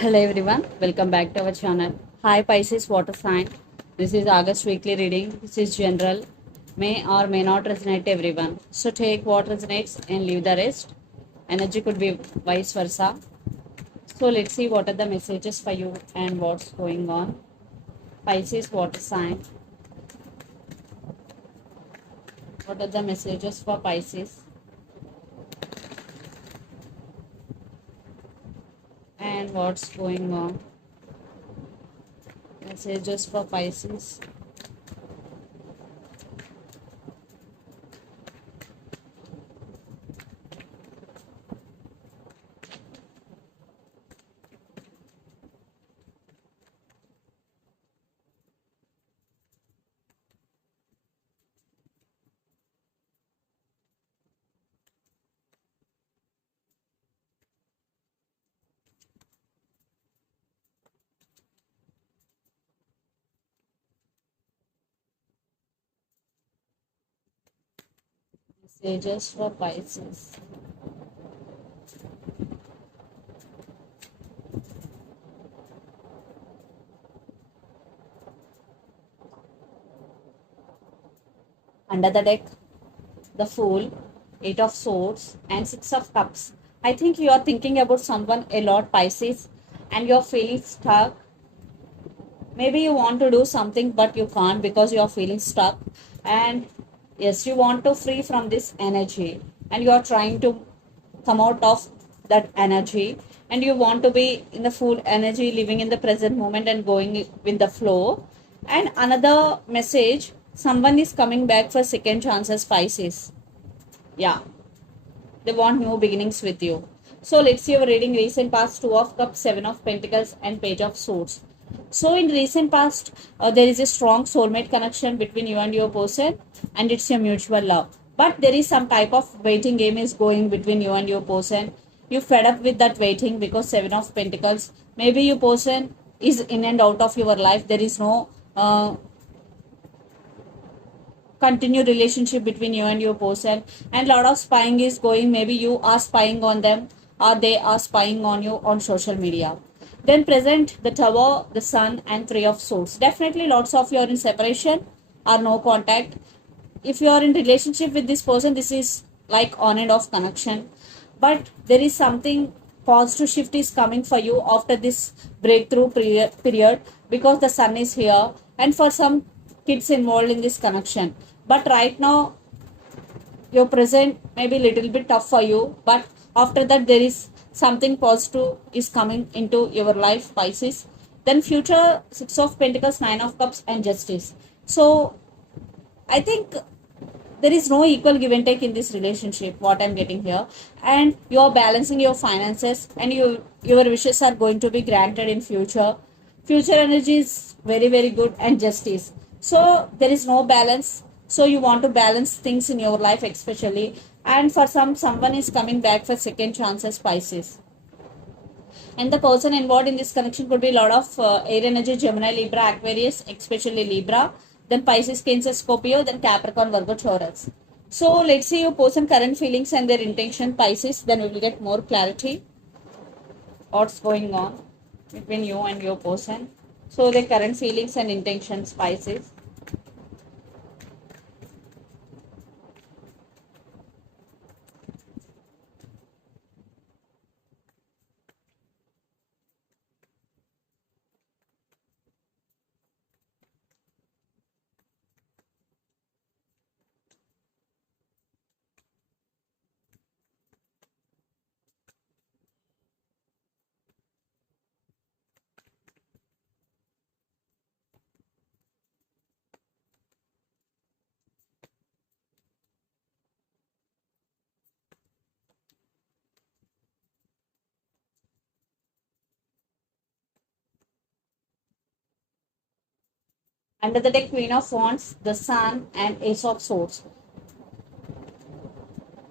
Hello everyone, welcome back to our channel. Hi Pisces water sign. This is August weekly reading. This is general. May or may not resonate to everyone. So take what resonates and leave the rest. Energy could be vice versa. So let's see what are the messages for you and what's going on. Pisces water sign. What are the messages for Pisces and what's going on? Messages for Pisces. Messages for Pisces. Under the deck, the Fool, Eight of Swords, and Six of Cups. I think you are thinking about someone a lot, Pisces, and you're feeling stuck. Maybe you want to do something, but you can't because you are feeling stuck. And yes, you want to free from this energy, and you are trying to come out of that energy, and you want to be in the full energy, living in the present moment, and going with the flow. And another message, someone is coming back for second chances, Pisces. Yeah, they want new beginnings with you. So let's see our reading recent past, Two of Cups, Seven of Pentacles, and Page of Swords. So in recent past, there is a strong soulmate connection between you and your person, and it's a mutual love. But there is some type of waiting game is going between you and your person. You fed up with that waiting because Seven of Pentacles. Maybe your person is in and out of your life. There is no continued relationship between you and your person, and lot of spying is going. Maybe you are spying on them or they are spying on you on social media. Then present, the Tower, the Sun, and Three of Swords. Definitely lots of you are in separation or no contact. If you are in relationship with this person, this is like on and off connection, but there is something positive shift is coming for you after this breakthrough period, because the Sun is here, and for some kids involved in this connection. But right now your present may be little bit tough for you, but after that there is something positive is coming into your life, Pisces. Then future, Six of Pentacles, Nine of Cups, and Justice. So I think there is no equal give and take in this relationship, what I'm getting here. And you are balancing your finances, and your wishes are going to be granted in future energy is very good, and justice. So there is no balance, so you want to balance things in your life especially. And for someone is coming back for second chances, Pisces. And the person involved in this connection could be a lot of air energy, Gemini, Libra, Aquarius, especially Libra, then Pisces, Cancer, Scorpio, then Capricorn, Virgo, Taurus. So let's see your person current feelings and their intention, Pisces. Then we will get more clarity what's going on between you and your person. So the current feelings and intentions, Pisces. Under the deck, Queen of Wands, the Sun, and Ace of Swords.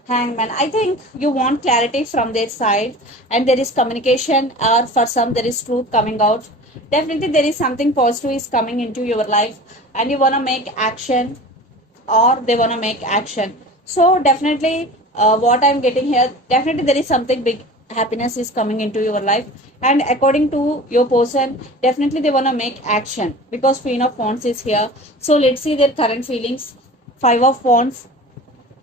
Hangman. I think you want clarity from their side, and there is communication, or for some there is truth coming out. Definitely there is something positive is coming into your life, and you want to make action, or they want to make action. So definitely what I'm getting here, definitely there is something big happiness is coming into your life. And according to your person, definitely they want to make action because Queen of Wands is here. So let's see their current feelings. Five of Wands,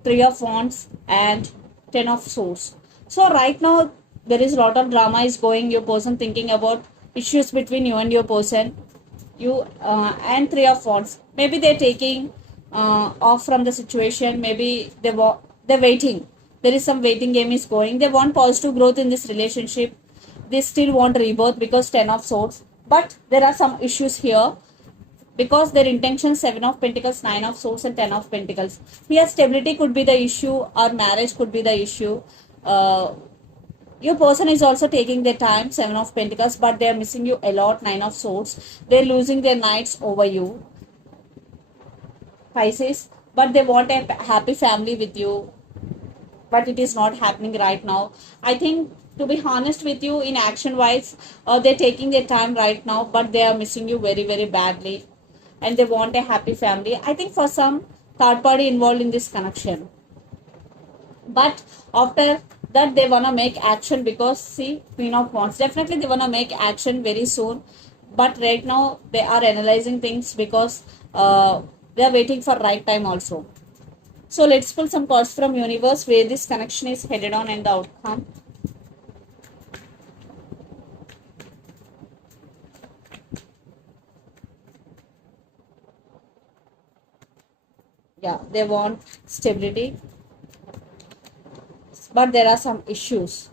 Three of Wands, and Ten of Swords. So right now there is a lot of drama is going. Your person thinking about issues between you and your person. You and Three of Wands. Maybe they're taking off from the situation. Maybe they're waiting. There is some waiting game is going. They want positive growth in this relationship. They still want rebirth because Ten of Swords. But there are some issues here because their intention, Seven of Pentacles, Nine of Swords, and Ten of Pentacles. Here stability could be the issue, or marriage could be the issue. Your person is also taking their time, Seven of Pentacles, but they are missing you a lot, Nine of Swords. They're losing their nights over you, Pisces, but they want a happy family with you, but it is not happening right now. I think, to be honest with you, in action wise, they're taking their time right now, but they are missing you very, very badly, and they want a happy family. I think for some third party involved in this connection, but after that they wanna make action because see, Queen of Wands, definitely they wanna make action very soon, but right now they are analyzing things because they are waiting for right time also. So let's pull some cards from universe where this connection is headed on and the outcome. Yeah, they want stability, but there are some issues.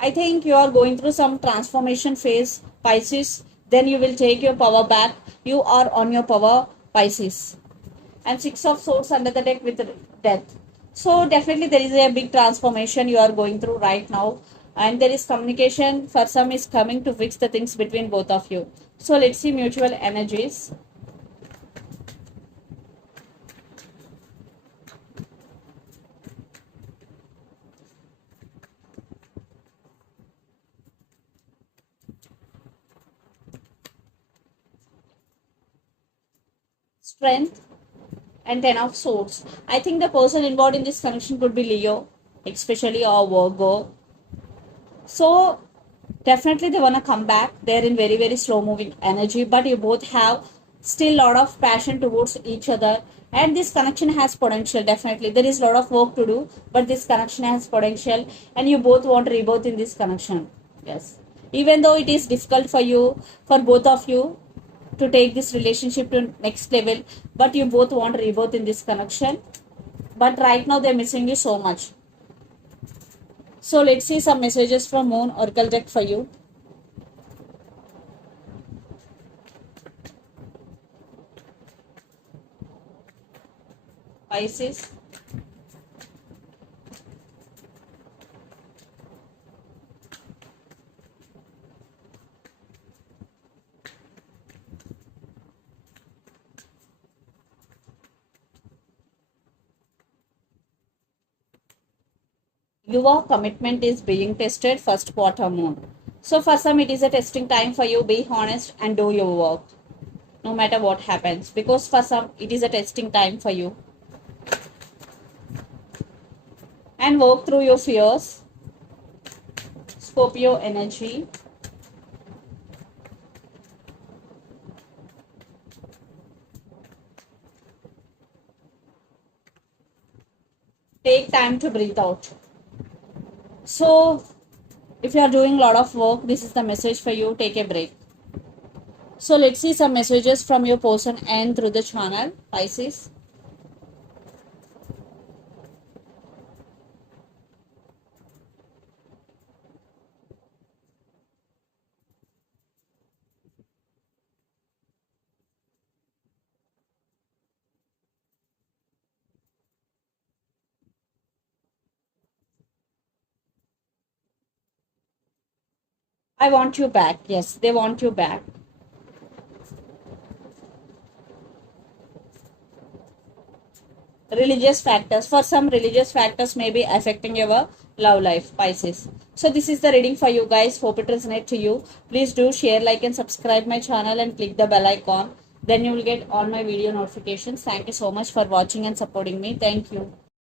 I think you are going through some transformation phase, Pisces. Then you will take your power back. You are on your power, Pisces. And Six of Swords under the deck with death. So definitely there is a big transformation you are going through right now. And there is communication for some is coming to fix the things between both of you. So let's see mutual energies. Strength and Ten of Swords. I think the person involved in this connection could be Leo, especially, or Virgo. So definitely they want to come back. They're in very, very slow moving energy, but you both have still lot of passion towards each other, and this connection has potential. Definitely there is a lot of work to do, but this connection has potential, and you both want rebirth in this connection. Yes, even though it is difficult for you, for both of you, to take this relationship to next level, but you both want rebirth in this connection, but right now they're missing you so much. So let's see some messages from Moon Oracle deck for you. Pisces, your commitment is being tested, first quarter Moon. So for some it is a testing time for you. Be honest and do your work no matter what happens, because for some it is a testing time for you, and work through your fears. Scorpio energy. Take time to breathe out. So if you are doing a lot of work, this is the message for you. Take a break. So let's see some messages from your person and through the channel, Pisces. I want you back. Yes, they want you back. Religious factors. For some, religious factors may be affecting your love life, Pisces. So this is the reading for you guys. Hope it resonates to you. Please do share, like, and subscribe my channel and click the bell icon. then you will get all my video notifications. Thank you so much for watching and supporting me. Thank you.